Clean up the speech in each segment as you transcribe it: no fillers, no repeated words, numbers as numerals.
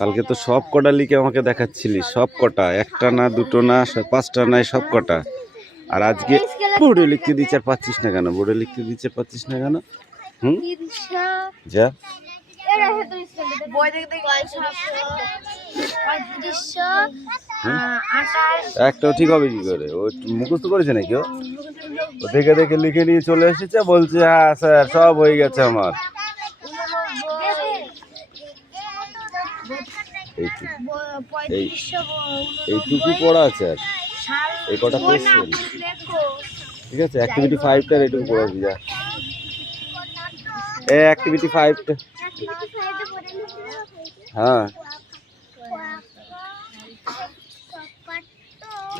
কালকে তো সব কটা লিখে আমাকে দেখাচ্ছিলি, সব কটা, একটা না দুটো না পাঁচটা নাই, সব কটা। আর আজকে বোর্ডে লিখতে দিচ্ছে আর পাচ্ছিস না কেন? বোর্ডে লিখতে দিচ্ছে পাচ্ছিস না কেন? যা একটাও ঠিক হবে কি করে? ও মুখস্থ করেছে নাকি? ও দেখে দেখে লিখে নিয়ে চলে এসেছে, বলছে হ্যাঁ স্যার সব হয়ে গেছে আমার। এইটুকু পড়া আছে আর এই কটা কোশ্চেন, ঠিক আছে? অ্যাক্টিভিটি 5টার এইটুকু পড়া আছে। যা অ্যাক্টিভিটি 5টা, হ্যাঁ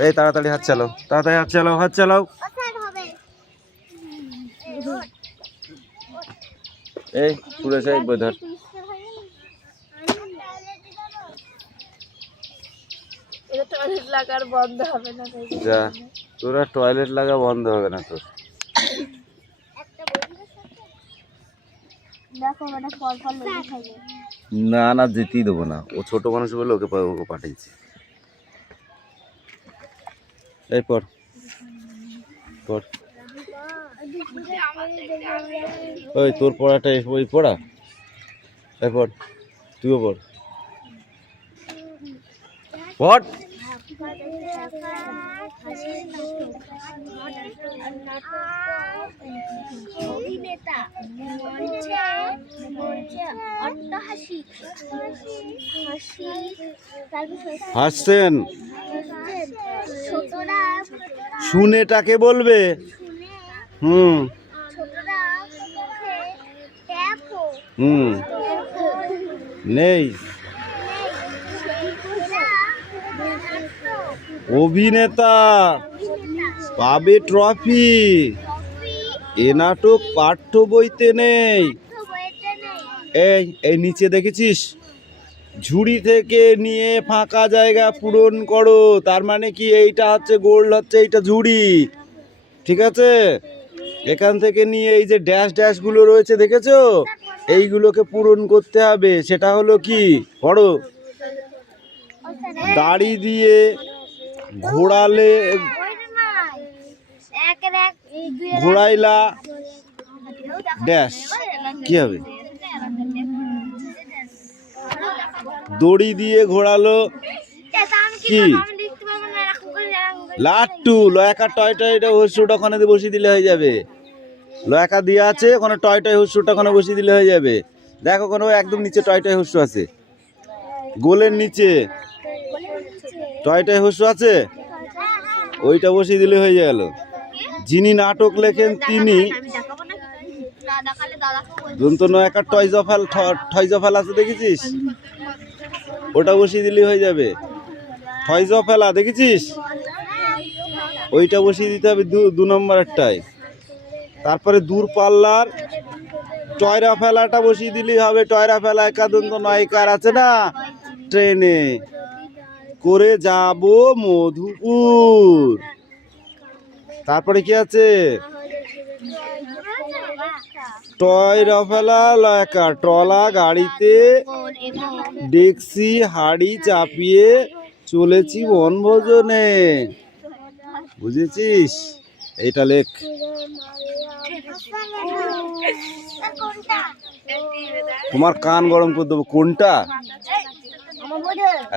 এই তাড়াতাড়ি হাত চালাও, তাড়াতাড়ি হাত চালাও, হাত চালাও। এই পুরো সেই বোধহয় যা, তোরা টয়লেট লাগা বন্ধ হবে না তোর। না না যেতেই দেবো না, ও ছোট মানুষ বলে ওকে ওকে পাঠিয়েছি। এই পড় পড়, ওই তোর পড়াটা ওই পড়া, এই পড়, তুইও পড় পড়। হাসছেন শুনেটাকে বলবে। হুম হুম নেই অভিনেতা পাবে ট্রফি, এ নাটক পাঠ্য বইতে নেই। এই এই নিচে দেখেছিস ঝুড়ি থেকে নিয়ে ফাঁকা জায়গা পূরণ করো, তার মানে কি এইটা হচ্ছে গোল্ড, হচ্ছে এইটা ঝুড়ি, ঠিক আছে? এখান থেকে নিয়ে এই যে ড্যাশ ড্যাশগুলো রয়েছে দেখেছো, এইগুলোকে পূরণ করতে হবে। সেটা হলো কি, পড়ো, দাড়ি দিয়ে ঘোরালে ঘোরাইলা ড্যাশ কি হবে? দড়ি দিয়ে ঘোরালো কি? লাট্টু। লয়কা টয় টয়, এটা হুসুটা ওখানে বসিয়ে দিলে হয়ে যাবে। লয়কা দিয়ে আছে ওখানে, টয় টয় হুসুটা ওখানে বসিয়ে দিলে হয়ে যাবে। দেখো ওখানে একদম নিচে টয় টয় হুসু আছে, গোলের নিচে টয় টয় হুসু আছে, ওইটা বসিয়ে দিলে হয়ে গেল। যিনি নাটক লেখেন তিনি দন্ত নয়কার টয়জ ফেলা আছে দেখেছিস, ওটা বসিয়ে দিলে হয়ে যাবে। টয়জ ফেলা দেখেছিস, ওইটা বসিয়ে দিতে হবে 2 নম্বরেরটায়। তারপরে দূর পাল্লার টয়রা ফেলাটা বসিয়ে দিলেই হবে। টয়রা ফেলা একাদন্ত নয়কার আছে না, ট্রেনে করে যাব মধুপুর। তারপরে কি আছে, টয়রা ফেলা লয়কা, ট্রলা গাড়িতে ডেক্সি হাড়ি চাপিয়ে চলেছি বনভোজনে, বুঝেছিস? এইটা লেখ। তোমার কান গরম করে দেবো। কোনটা?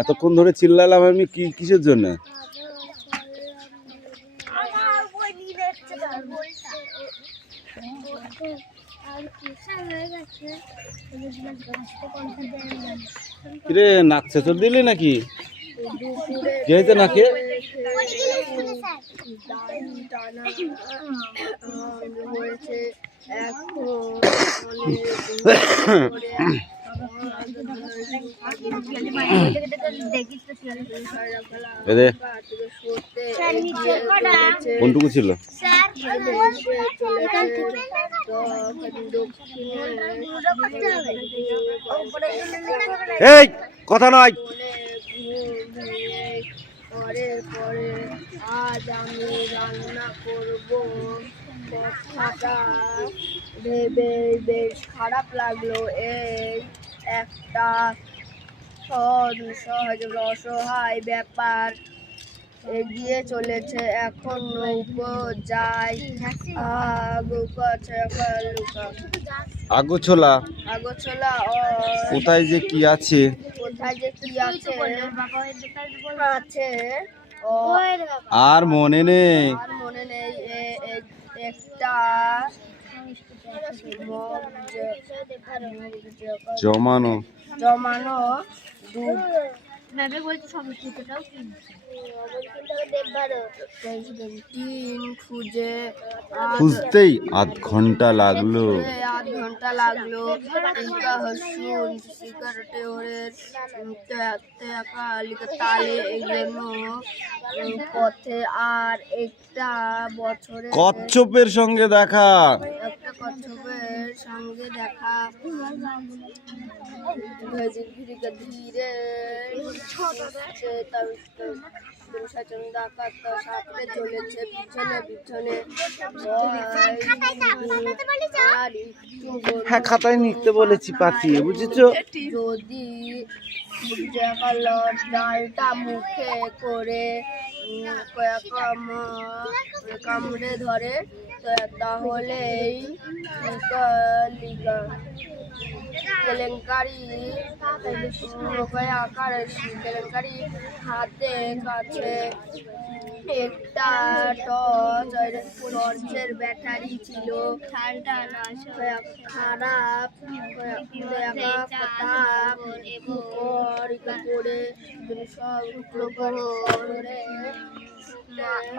এতক্ষণ ধরে চিল্লালাম আমি, কি কিসের জন্য? কিরে নাক চেঁচড় দিলি নাকি? কি হয়েছে নাকে? কোনটুকু ছিল? এই কথা নয়, পরে পরে আজ আমি রান্না করব কথাটা ভেবে বেশ খারাপ লাগলো। এই একটা সহজ অসহায় ব্যাপার এগিয়ে চলেছে। এখন নৌকো যায় আগোছলা আগোছলা কোথায় যে কি আছে আছে আর মনে নেই। একটা জমানো দুধ খুঁজতেই আধ ঘন্টা লাগলো। পথে আর একটা বছরে কচ্ছপের সঙ্গে দেখা। ধীরে চলেছে পিছনে হ্যাঁ, খাতায় লিখতে বলেছি পাঠিয়ে, বুঝেছো? যদি ডালটা মুখে করে কামড়ে ধরে তাহলেই কেলেঙ্কারি হাতে কাছে একটা টর্চের ব্যাটারি ছিল। খারাপ করে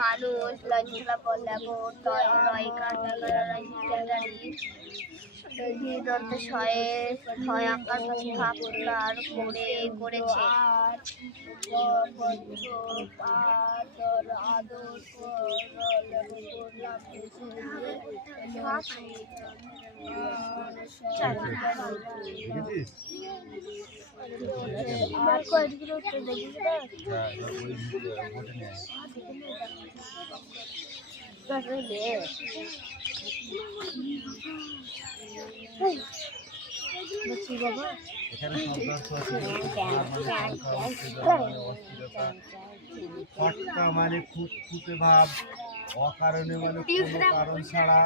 মানুষ লজ্জা করলে করেছে। ফটকা মানে খুঁতখুঁতে ভাব, অকারণে মানে কোনো কারণ ছাড়া,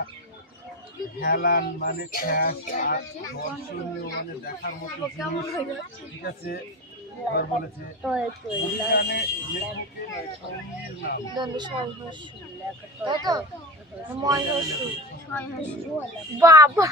হেলান মানে খ্যাস, আর দর্শনীয় মানে দেখার মতো জিনিস। ঠিক আছে, এবার বলেছে অভিধানে লেখকের সঙ্গীর নাম। বাবা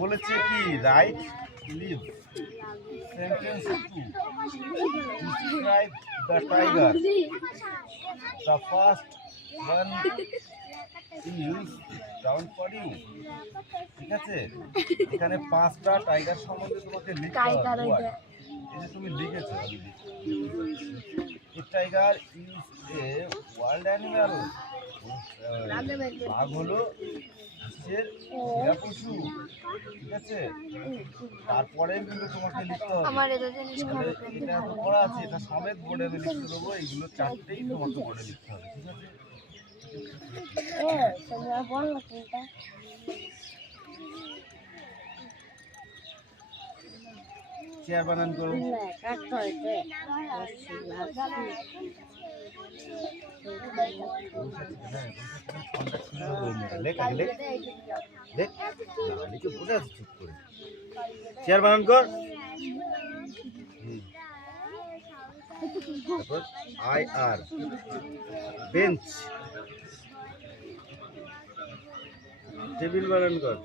বলেছে কি write live sentence to describe the tiger, the first one is done for you. ঠিক আছে, এখানে 5টা টাইগার সম্বন্ধে তোমাকে লিখতে হবে। এই যে তুমি লিখেছো, tiger is a wild animal. বাঘ হলো বিশ্বের সেরা পশু। ঠিক আছে, তারপরে কিন্তু তোমাকে লিখতে হবে। এটা তো পড়া আছে, এটা সমেত বোর্ডে আমি লিখতে দেবো। এইগুলো 4টেই তোমাকে বোর্ডে লিখতে হবে। ঠিক আছে, চেয়ার বানান করো। চেয়ার বানান কর। আই আর বেঞ্চ, টেবিল বানান কর।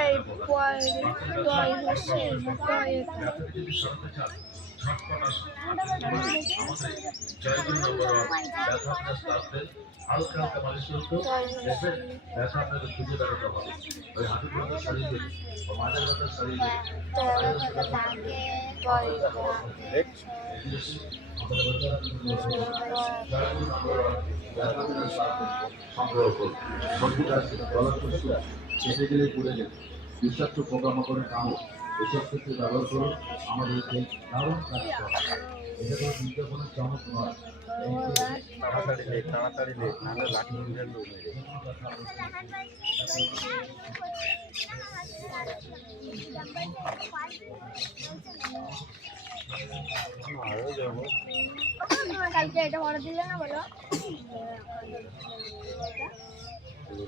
এই পয় হচ্ছে পয় চেপে গেলে পড়ে গেলে বিষাক্ত পোকামাকড়ের কামড় এসব ক্ষেত্রে ব্যবহার করুন আমাদের এই দারুণ কাজ করে। এটা কোনো বিজ্ঞাপনের চমক নয়। তাড়াতাড়ি লেট নাহলে লাঠি মেরে লোক মেরে আরো যাবো কালকে এটা অর্ডার দিলে না বলো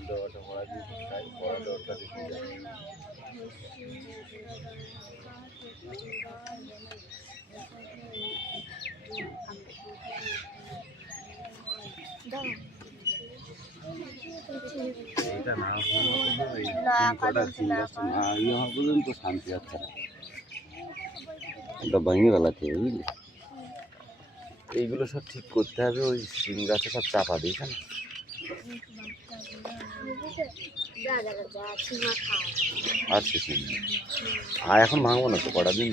দেওয়াটা পড়া দিয়ে খাই পড়া দেওয়াটা দেখে যাই এইটা না পর্যন্ত শান্তি আছে না এটা ভেঙে বেলাতে বুঝলি এইগুলো সব ঠিক করতে হবে ওই সিম গাছে সব চাপা দিই না আচ্ছা ঠিক আর এখন ভাঙবো না তো কটা দিন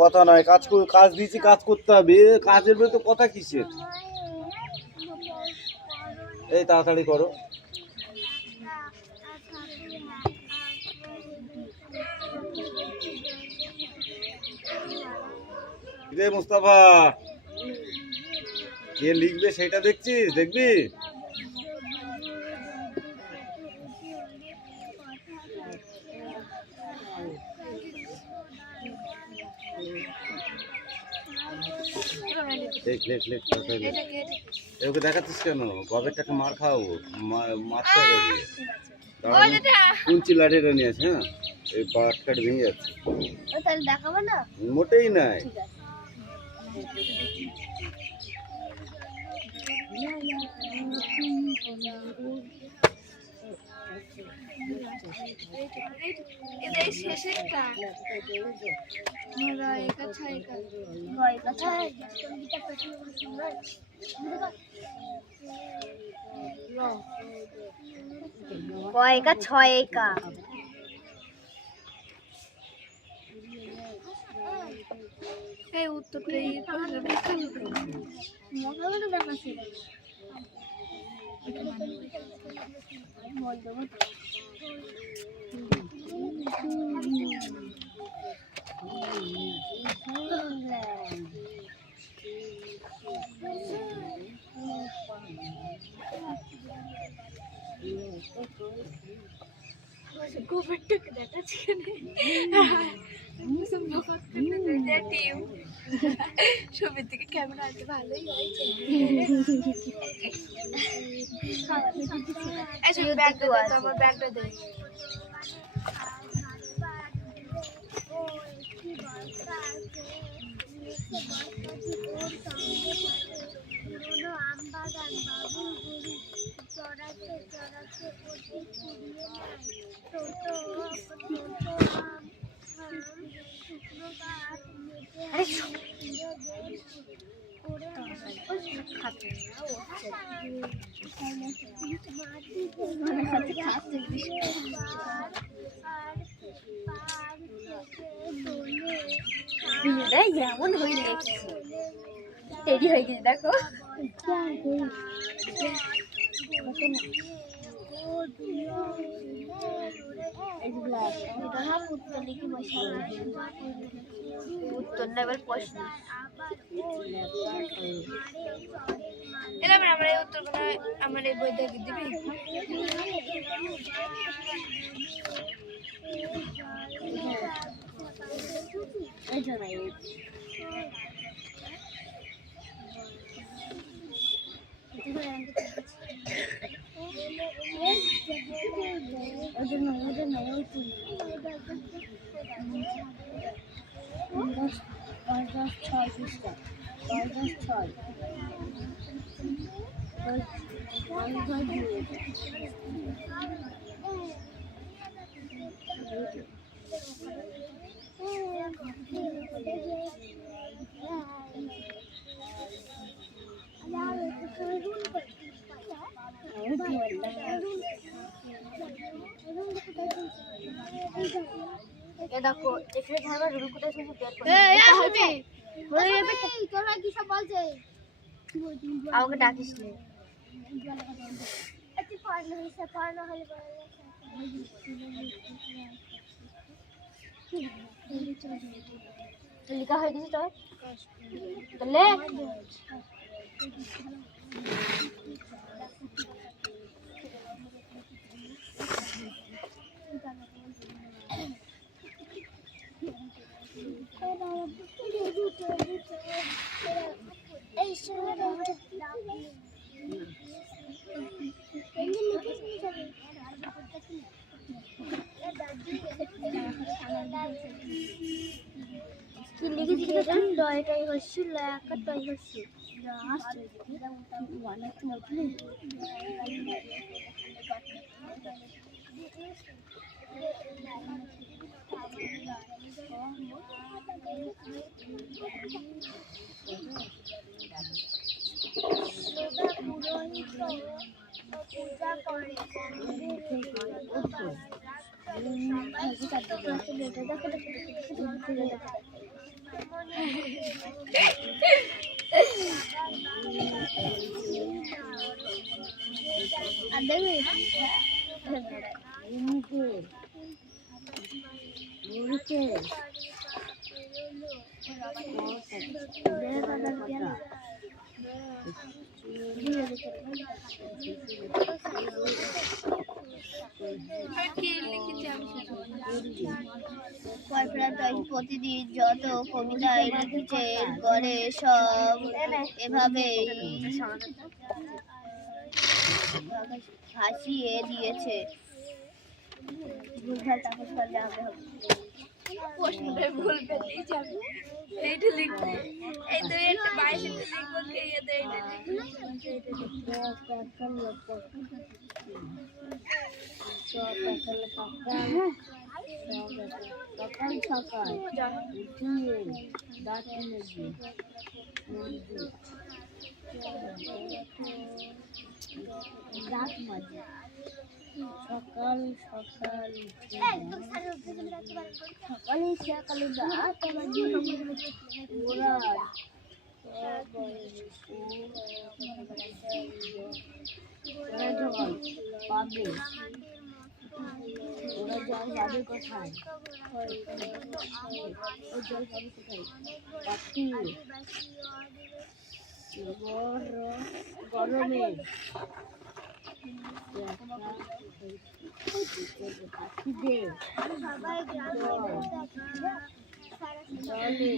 কথা নয় কাজ দিয়েছি কাজ করতে হবে কাজের ভেতরে তো কথা কিসের এই তাড়াতাড়ি করো রে মুস্তাফা কে লিখবে সেটা দেখছিস দেখবি ওকে দেখাচ্ছিস কেন গবের টাকা মার খাওয়াবো মারতে হবে কুঞ্চি লাঠিটা নিয়ে আছে হ্যাঁ এই পাট কাট ভেঙে যাচ্ছে তাহলে দেখাবো না মোটেই নাই কয়কা ছয়কা এই উত্তরটা এই ব্যাপার ছিল গোবরটাকে দেখাচ্ছি ছবির দিকে ক্যামেরা আছে ভালোই হয়েছে ব্যাগটা দে আমার ব্যাগটা দে দিদিটাই যেমন হয়ে লেগেছে রেডি হয়ে গেছে দেখো উত্তরটা এবার প্রশ্ন এবার আমরা এই উত্তরগুলো আমার এই বই দেখে দিবি দেখো এখানে ধারবা রুল কোথায় শুনছি বের করে তোরা কি সব বলছে আমাকে ডাকিস নি এত পড়ানো হলে লেখা হয়ে গেছে তোর তাহলে কি লিখেছিল ডয়টাই হচ্ছিল একটাই হচ্ছিল পূজা করে প্রতিদিন যত কবিতায় লিখেছে গড়ে সব এভাবে ভাসিয়ে দিয়েছে সকাল সকাল উঠিয়ে দাঁত মেজে দাঁত মাজে সকাল সকাল সকালে সকালে দাঁত ওরা জল পাবে ওরা জল পাবে কোথায় ও জল পাবে কোথায় পাখি গরমে পাখিদের জলে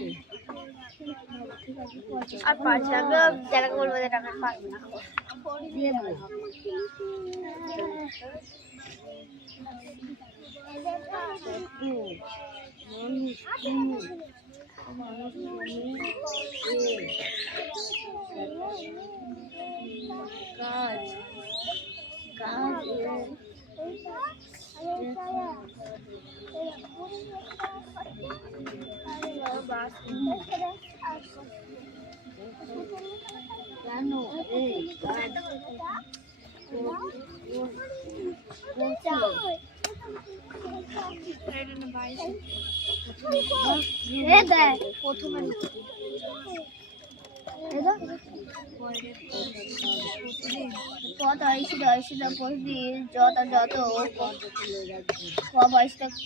আর পারছি আমি যারাকে বলবো যে টাকা পারবো না কাজ কাজ কেন এই এ দেখ প্রথমে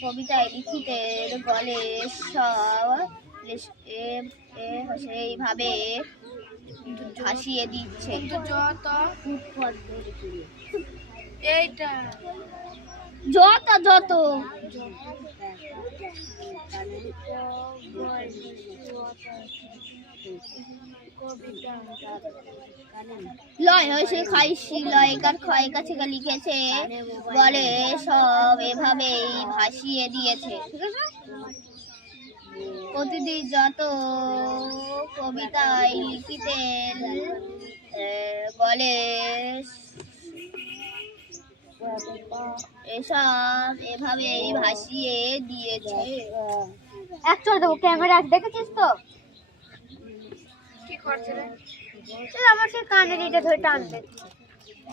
কবিতায় লিখিতে গলে সব এইভাবে ভাসিয়ে দিচ্ছে। এইটা যত যত লয় হয়েছে খাইছি লয়কার ক্ষয় কাছে লিখেছে বলে সব এভাবেই ভাসিয়ে দিয়েছে। ঠিক আছে, প্রতিদিন যত কবিতায় লিখিতেন বলে এসব এভাবেই ভাসিয়ে দিয়েছে। একটা দেবো ক্যামেরা দেখেছিস তো কি করছে রে? আমার সে কানের এটা ধরে টানবে,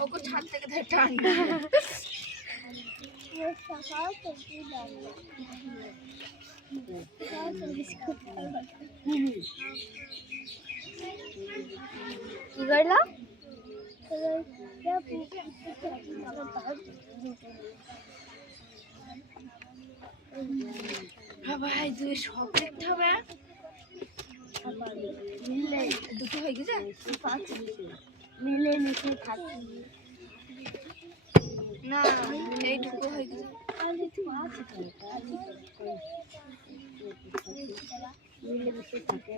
ওকে ছাদ থেকে ধরে টানবে। কি করলো? ভাই তুই সব দেখতে হবে, দুটো হয়ে গেছে মিলে মিশে থাকি না, এইটুকু হয়ে গেছে। মিলে মিশে থাকে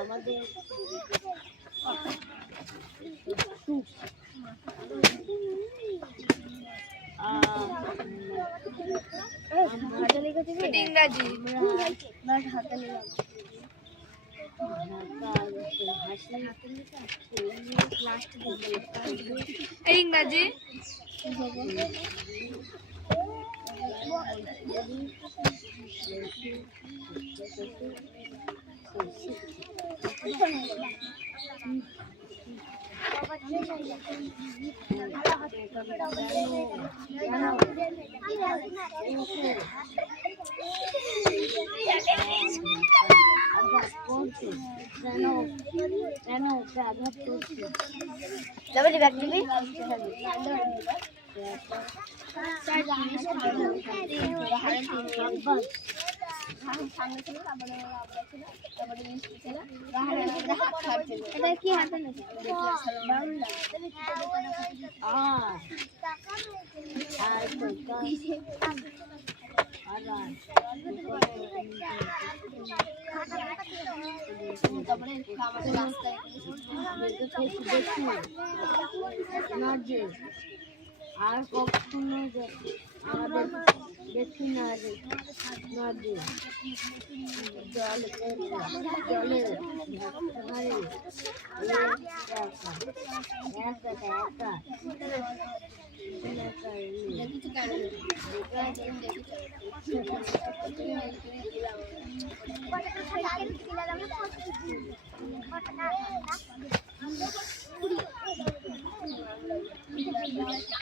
আমাদের ইংরাজি ইংরাজি কি হাতে আর কখনো আমাদের দেখি না রে নদী জলে জলে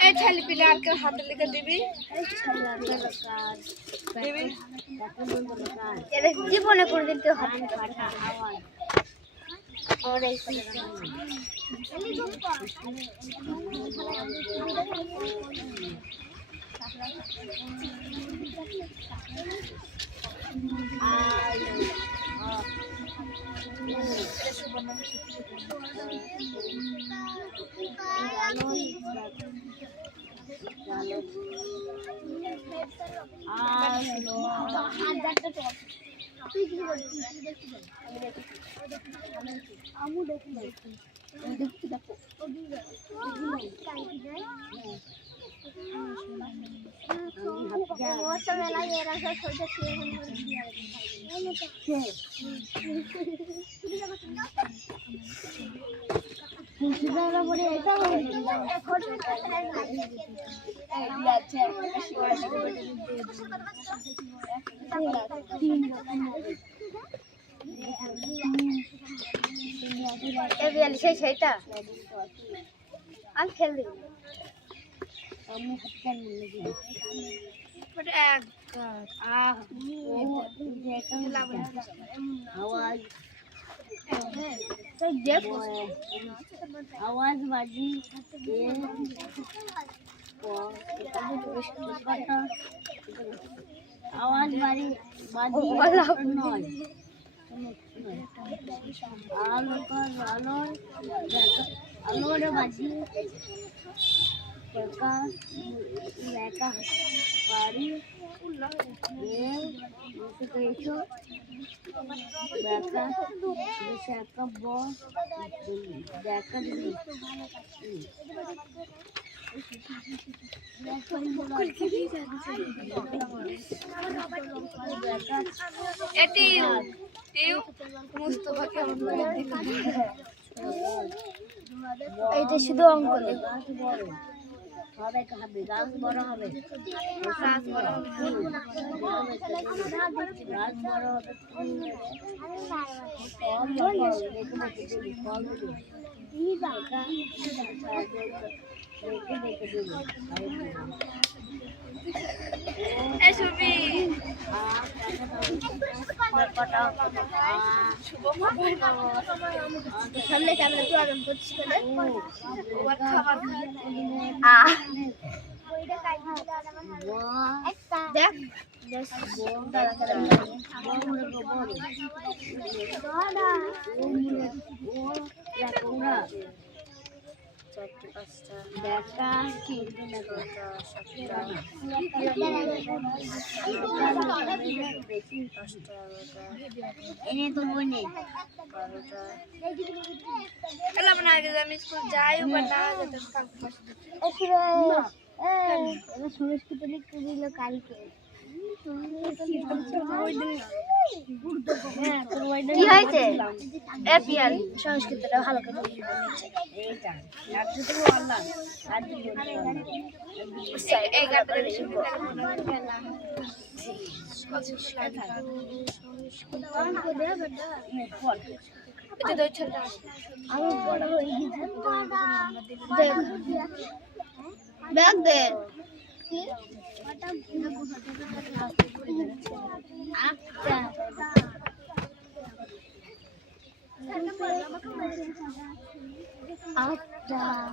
এই ছেলে পিলে আর কেউ হাতে লিখে দিবি জীবনে কোনদিন কেউ হাতে সেইটা আমি খেল দিই आवाज बाजी आवाज बारी बाजी आलो कर आलो आलो रे बाजी का लेका बारी ये मुझे कहियो लेका लेका बो लेका এটি টিউ মুস্তফা কেমন এইটা শুধু অঙ্ক হবে খাবে গাছ বড় হবে গাছ বড় হবে এসবি সামনে ক্যামেরা তো আরাম করছিস না ওর খাবার দেখ দেখা এনে তো বনে এলাম না আগে আমি স্কুল যাই বা না যেতে সুরেশকে তো লিখতে দিল কালকে কি হয়েছে এপিএল সংস্কৃতটা ভালো করে এই গানটা শিখবো এটা তো ছোট আমি বড় হয়ে গেছি ব্যাগ দে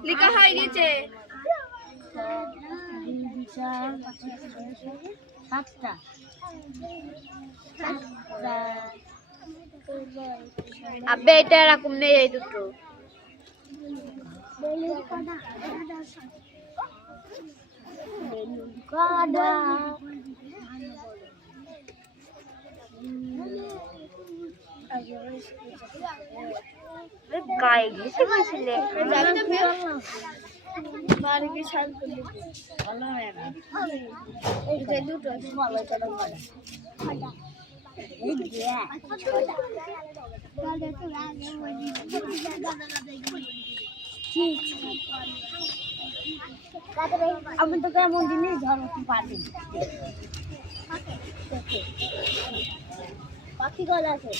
লেখা হয়ে গেছে সাতটা আবে এটা এরকম নেই এই দুটো গায়ে গেছে বসলে বাড়ি ছাল করে ভালো হয় না এটা দুটো ভালো চলো ভালো আমি তো কেমন জিনিস ধরো পারি পাখি কল আছে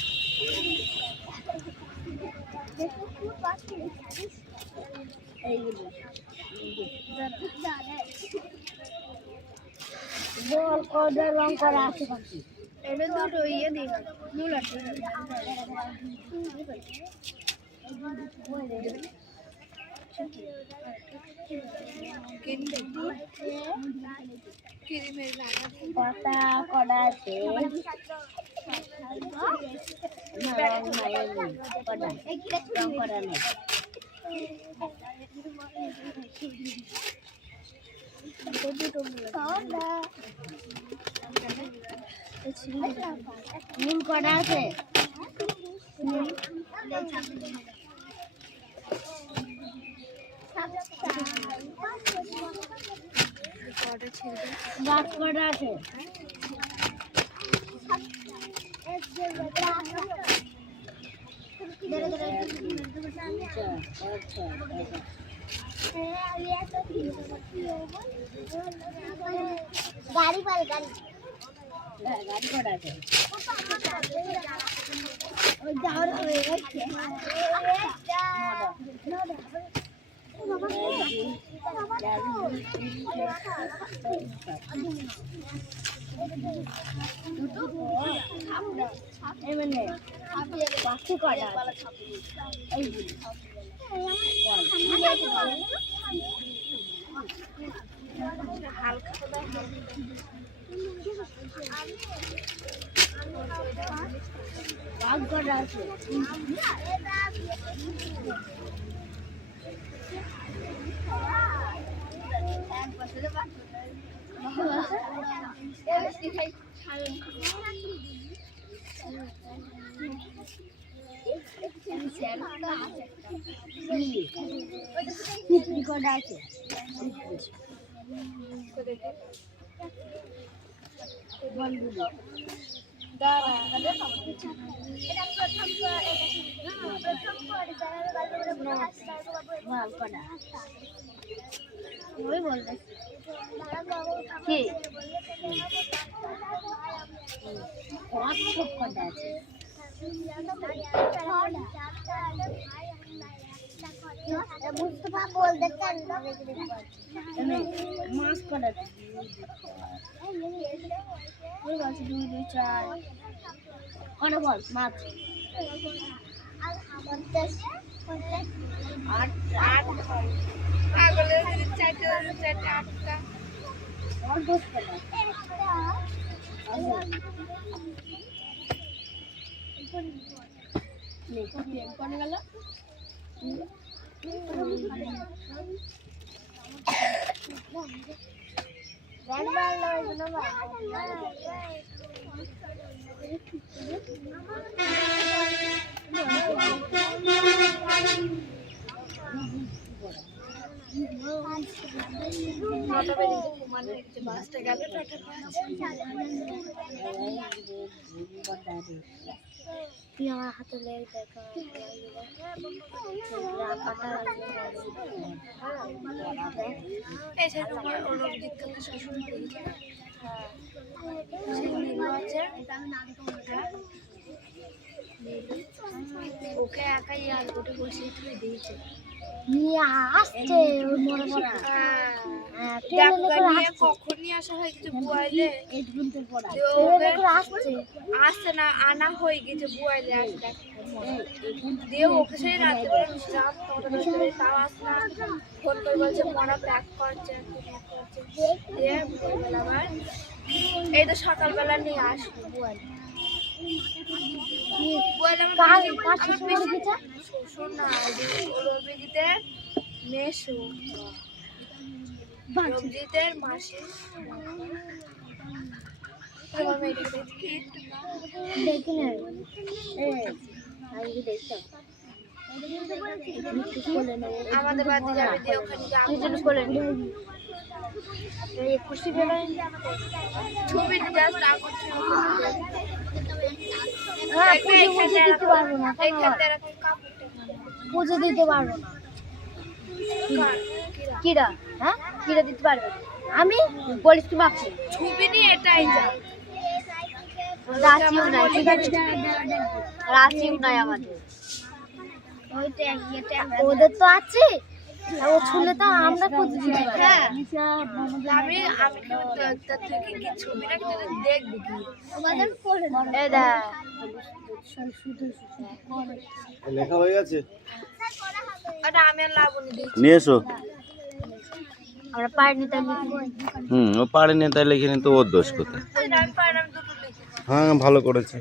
বল কদর রং করা আছে পাখি এনে দুটো ইয়ে দিই মূল আছে পাতা করা আছে রং করা নেই নীল করা আছে গাছ করা আছে গাড়ি পাল গাড়ি গাড়ি কটা আছে? ওই যাওয়ার হয়ে গেছে এমনি পাখি কটা এই বাঘ কটা আছে পিঁপড়ি কটা আছে? বলগুলো মাল কটা? ওই বলতে কি কচ্ছপ কটা আছে? মুস্তফা বলতে চান মাছ কটা আছে? ওই বলছে 2 2 4 কটা বল মাছ? আর 8 পাগলে যদি চারটে আটটা আর 10 কটা? কোন গেল বাসটা গেল তুই আমার হাতে লেগে দেখা এই যে তোমার অরবিন্দ কাকা শ্বশুর বলছে সেই নীলু আছে ওকে একাই আর গোটে বসিয়ে তুলে দিয়েছে নিয়ে আসছে ওই মরে মরা কখনই আসা হয় কিছু বুয়াইলে আসছে আসছে না আনা হয়ে গেছে বুয়াইলে আসতে দিয়ে ওকে সেই রাতে করে রাত 9টা 10টা তাও আসে না ফোন করে বলছে মরা প্যাক করছে দিয়ে বিকেলবেলা আবার এই তো সকালবেলা নিয়ে আসবো বুয়াইলে শ্বশুর না রবিজিতের মেসো রঞ্জিতের মাসি দেখি না আজকে দেখতাম আমাদের বাড়িতে যাবে দিয়ে ওখানে খুশি বেলা ছবি জাস্ট হ্যাঁ পুজো দিতে পারবো না পুজো দিতে পারবো না কিরা হ্যাঁ কিরা দিতে পারবে না? আমি বলিস তুমি আপনি ছবি নিয়ে এটাই যা রাশিও নাই ঠিক আছে রাশিও নাই আমাদের ওদের তো আছে আর ও ছুলে তো আমরা পুজো দিতে পারি হ্যাঁ আমি থেকে কি ছবিটা কিন্তু দেখবি কি এই দেখ লেখা হয়ে গেছে, ওটা আমি আর লাবণী দিচ্ছি নিয়ে এসো। আমরা পারিনি তাই ও পারেনি তাই লিখে নি তো ওর দোষ কোথায়? আমি পারলাম দুটো লিখেছি হ্যাঁ ভালো করেছে।